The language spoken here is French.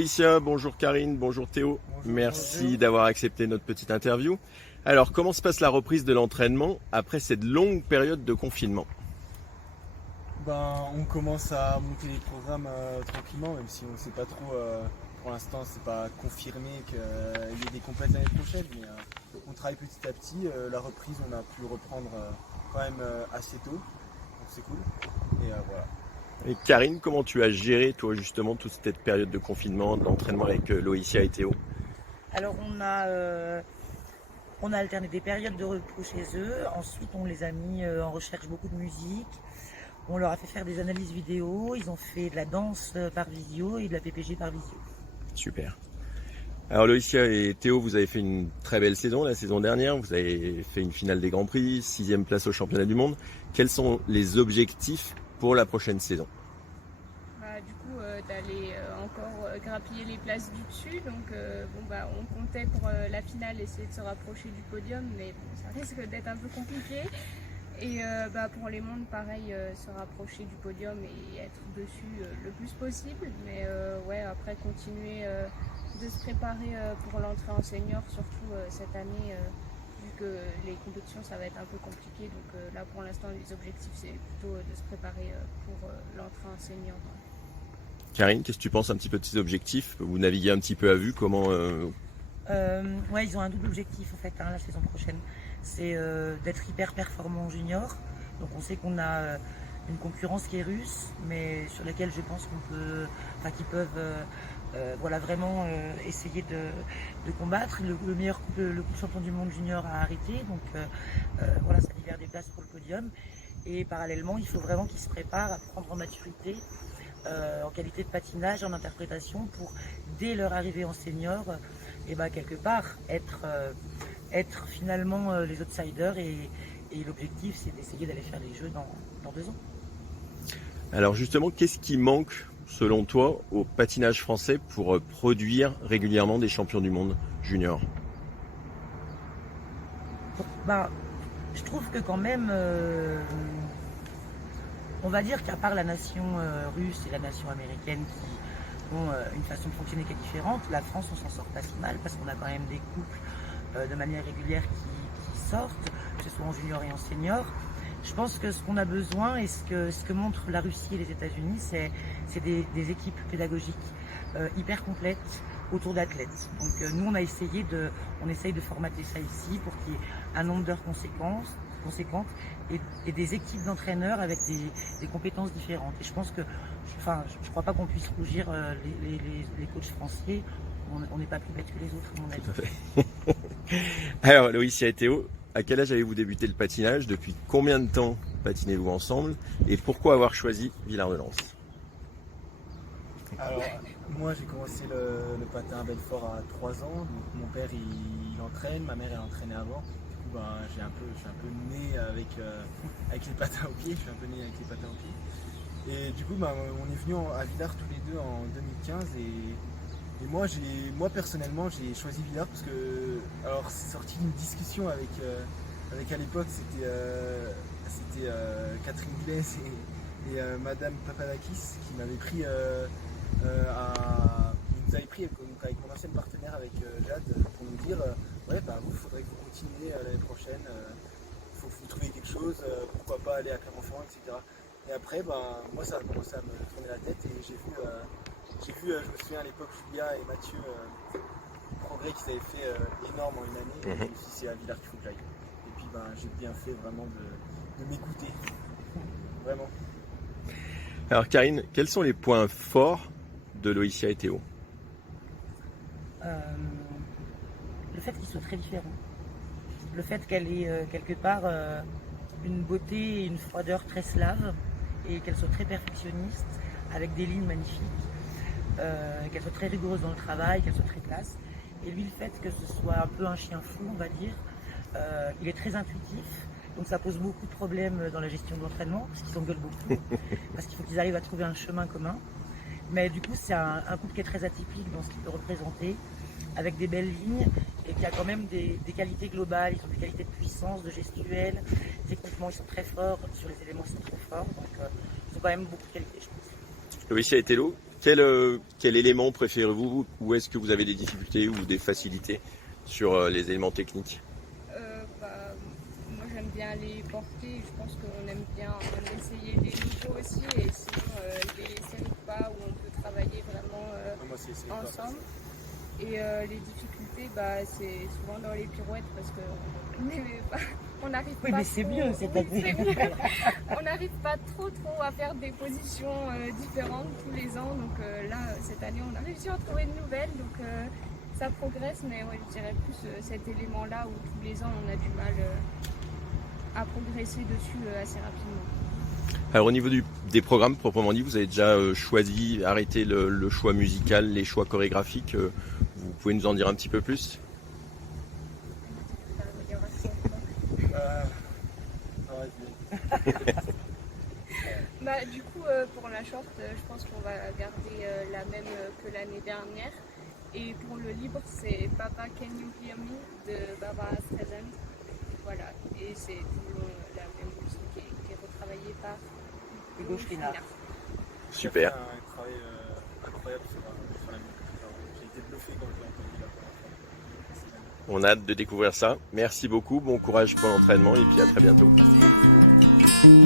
Loïcia, bonjour Karine, bonjour Théo. Bonjour, Merci bonjour. d'avoir accepté notre petite interview. Alors, comment se passe la reprise de l'entraînement après cette longue période de confinement? On commence à monter les programmes tranquillement, même si on ne sait pas trop, pour l'instant c'est pas confirmé qu'il y ait des compètes l'année prochaine, mais on travaille petit à petit. La reprise on a pu reprendre quand même assez tôt, donc c'est cool. Et voilà. Et Karine, comment tu as géré toi justement toute cette période de confinement, d'entraînement avec Loïcia et Théo? Alors on a alterné des périodes de repos chez eux, ensuite on les a mis en recherche beaucoup de musique, on leur a fait faire des analyses vidéo, ils ont fait de la danse par visio et de la PPG par visio. Super. Alors Loïcia et Théo, vous avez fait une très belle saison la saison dernière, vous avez fait une finale des Grands Prix, 6e place au championnat du monde. Quels sont les objectifs pour la prochaine saison? D'aller encore grappiller les places du dessus, donc on comptait pour la finale essayer de se rapprocher du podium, mais bon, ça risque d'être un peu compliqué. Et pour les mondes, pareil, se rapprocher du podium et être dessus le plus possible, mais après continuer de se préparer pour l'entrée en senior, surtout cette année, vu que les compétitions ça va être un peu compliqué, donc là pour l'instant les objectifs c'est plutôt de se préparer pour l'entrée en senior. Karine, qu'est-ce que tu penses un petit peu de ces objectifs? Vous naviguez un petit peu à vue, comment Ouais, ils ont un double objectif en fait la saison prochaine, c'est d'être hyper performant en junior. Donc on sait qu'on a une concurrence qui est russe, mais sur laquelle je pense qu'ils peuvent vraiment essayer de combattre. Le meilleur le couple champion du monde junior a arrêté, donc ça libère des places pour le podium. Et parallèlement, il faut vraiment qu'ils se préparent à prendre en maturité en qualité de patinage, en interprétation, pour dès leur arrivée en senior, quelque part être finalement les outsiders, et l'objectif c'est d'essayer d'aller faire les jeux dans 2 ans. Alors justement, qu'est-ce qui manque selon toi au patinage français pour produire régulièrement des champions du monde junior? Je trouve que quand même, on va dire qu'à part la nation russe et la nation américaine qui ont une façon de fonctionner qui est différente, la France on s'en sort pas si mal parce qu'on a quand même des couples de manière régulière qui sortent, que ce soit en junior et en senior. Je pense que ce qu'on a besoin et ce que montrent la Russie et les États-Unis, c'est des équipes pédagogiques hyper complètes autour d'athlètes. Donc nous on essaye de formater ça ici pour qu'il y ait un nombre d'heures conséquentes et des équipes d'entraîneurs avec des compétences différentes. Et je pense que, je crois pas qu'on puisse rougir les coachs français. On n'est pas plus bêtes que les autres, à mon avis. Tout à fait. Alors Loïcia et Théo, à quel âge avez-vous débuté le patinage? Depuis combien de temps patinez-vous ensemble? Et pourquoi avoir choisi Villard-de-Lans? Alors moi j'ai commencé le patin à Belfort à 3 ans, donc mon père il entraîne, ma mère elle entraînait avant. Je suis un peu né avec les patins aux pieds, Et du coup, on est venu à Villars tous les deux en 2015 et moi personnellement j'ai choisi Villars parce que c'est sorti d'une discussion avec à l'époque c'était Catherine Villers et Madame Papadakis qui m'avait pris ils nous avaient pris avec mon ancienne partenaire avec Jade pour nous dire vous faudrait que vous continuez l'année prochaine, faut que vous trouviez quelque chose, pourquoi pas aller à Clermont-Ferrand, etc. Et après moi ça a commencé à me tourner la tête et j'ai vu je me souviens à l'époque Julia et Mathieu le progrès qu'ils avaient fait énorme en une année, et je me suis dit c'est à Villars qu'il faut que j'aille. Et puis j'ai bien fait vraiment de m'écouter. Vraiment. Alors Karine, quels sont les points forts de Loïcia et Théo? Le fait qu'ils soient très différents. Le fait qu'elle ait quelque part une beauté et une froideur très slave, et qu'elle soit très perfectionniste, avec des lignes magnifiques, qu'elle soit très rigoureuse dans le travail, qu'elle soit très classe. Et lui, le fait que ce soit un peu un chien fou, on va dire, il est très intuitif, donc ça pose beaucoup de problèmes dans la gestion de l'entraînement, parce qu'ils s'engueulent beaucoup, parce qu'il faut qu'ils arrivent à trouver un chemin commun. Mais du coup, c'est un couple qui est très atypique dans ce qu'il peut représenter, avec des belles lignes, et qui a quand même des qualités globales, ils ont des qualités de puissance, de gestuelle, techniquement ils sont très forts, sur les éléments ils sont très forts, donc ils ont quand même beaucoup de qualités, je pense. Loïcia et Quel élément préférez-vous? Ou est-ce que vous avez des difficultés ou des facilités sur les éléments techniques? Moi j'aime bien les porter, je pense qu'on aime bien essayer les nouveaux aussi et sinon les séries pas où on peut travailler vraiment Moi, c'est pas ensemble. Et les difficultés, c'est souvent dans les pirouettes parce que on n'arrive Oui, pas mais c'est trop- mieux cette année. c'est mieux. On n'arrive pas trop à faire des positions différentes tous les ans. Donc là, cette année, on a réussi à en trouver une nouvelle. Donc ça progresse, mais ouais, je dirais plus cet élément-là où tous les ans, on a du mal à progresser dessus assez rapidement. Alors au niveau des programmes proprement dit, vous avez déjà choisi, arrêté le choix musical, les choix chorégraphiques. Vous pouvez nous en dire un petit peu plus? Du coup, pour la short, je pense qu'on va garder la même que l'année dernière. Et pour le libre, c'est Baba Can You Hear Me de Barbara Streisand. Voilà, et c'est toujours la même musique qui est retravaillée par Hugo Schriner. Super. Un travail incroyable sur la musique. J'ai été bluffé quand je l'ai entendu là. On a hâte de découvrir ça. Merci beaucoup, bon courage pour l'entraînement et puis à très bientôt. Thank you.